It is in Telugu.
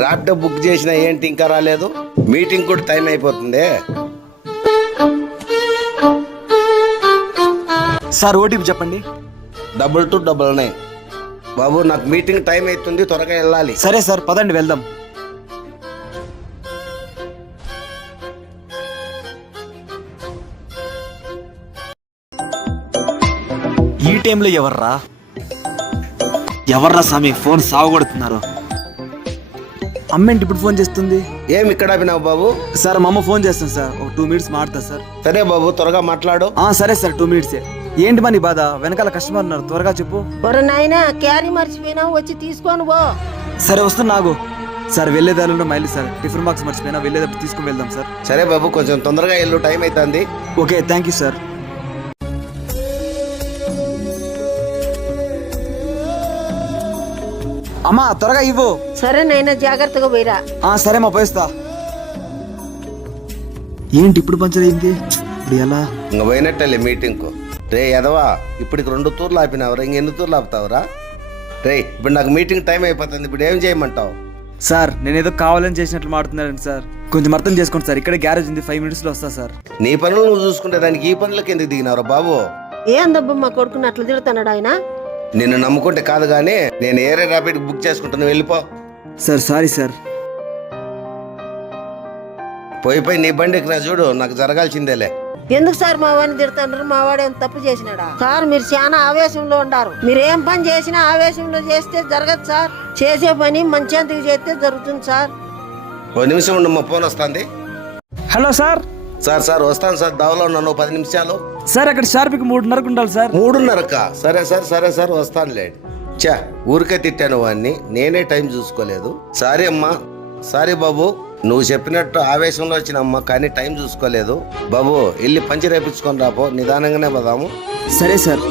ర్యాపిడో బుక్ చేసినా ఏంటి ఇంకా రాలేదు? మీటింగ్ కూడా టైం అయిపోతుంది. సార్ ఓటీపీ చెప్పండి. 2299. బాబు నాకు మీటింగ్ టైం అవుతుంది, త్వరగా వెళ్ళాలి. సరే సార్, పదండి వెళ్దాం. ఈ టైంలో ఎవర్రా స్వామి ఫోన్ సావగొడుతున్నారు? అమ్మేంటి ఇప్పుడు ఫోన్ చేస్తుంది? ఏం ఇక్కడ ఆపినావు బాబు? సార్ మా అమ్మ ఫోన్ చేస్తాను సార్, ఒక 2 minutes మాట్లాడతా సార్. సరే బాబు, త్వరగా మాట్లాడు. సరే సార్, 2 minutes. ఏంటి మరి బాధ? వెనకాల కస్టమర్ ఉన్నారు, త్వరగా చెప్పు. నాయనా క్యారీ మర్చిపోయినావు, వచ్చి తీసుకొని పో. సరే వస్తున్నా ఆగు. సార్ వెళ్ళేదారిలో మైలు సార్, టిఫిన్ బాక్స్ మర్చిపోయినా, వెళ్ళేటప్పుడు తీసుకుని వెళ్దాం సార్. సరే బాబు, కొంచెం తొందరగా వెళ్ళు, టైం అవుతుంది. Okay, thank you sir. అమ్మా త్వరగా ఇవ్వు. సరే నైనా, జాగ్రత్తగా పోయిరా. సరే మా పోయిస్తా. ఏంటి ఇప్పుడు పంచర్ అయింది? ఇప్పుడు ఎలా? ఇంక పోయినట్టేలే మీటింగ్కు. రే ఎదవా, ఇప్పటికి 2 తూర్లు ఆపినావురా, ఇంకెన్ని తూర్లు ఆపుతావురా? రే ఇప్పుడు నాకు మీటింగ్ టైం అయిపోతుంది, ఇప్పుడు ఏం చేయమంటావు? సార్ నేనేదో కావాలని చేసినట్లు మాట్లాడుతున్నాను సార్, కొంచెం అర్థం చేసుకోండి సార్. ఇక్కడ గ్యారేజ్ ఉంది, 5 minutes లో వస్తా సార్. నీ పనులు నువ్వు చూసుకుంటే దానికి ఈ పనులకి ఎందుకు దిగినావురా బాబు? ఏందబ్బా మా కొడుకుని అట్లా తిడుతున్నాడు ఆయన? నిన్ను నమ్ముకుంటే కాదు కానీ నేను ఏరే ర్యాపిడ్ బుక్ చేసుకుంటాను, వెళ్ళిపో. Sir sorry sir. పోయి నీ బండికి నా చూడు, నాకు జరగాల్సిందేలే. ఎందుకు సార్ మా వాడిని తిడుతున్నారు? మా వాడు ఏం తప్పు చేసినాడా? సార్ మీరు చాలా ఆవేశంలో ఉండారు. మీరు ఏం పని చేసినా ఆవేశంలో చేస్తే జరగదు సార్. చేసే పని మంచిగా చేస్తే జరుగుతుంది సార్. 1 నిమిషం ఉండు, మా ఫోన్ వస్తుంది. Hello sir. సార్ వస్తాను సార్, దావలో ఉన్నాను, 10 నిమిషాలు. సార్ అక్కడ షార్ప్కి 3:30 ఉండాలి సార్. 3:30కా? సరే సార్ వస్తానులే. ఊరికే తిట్టాను వాడిని, నేనే టైం చూసుకోలేదు. సారీ అమ్మా, సారీ బాబు. నువ్వు చెప్పినట్టు ఆవేశంలో వచ్చినమ్మా, కానీ టైం చూసుకోలేదు. బాబు వెళ్ళి పంచి రేపించుకొని రాపో, నిదానంగానే పోదాము. సరే సార్.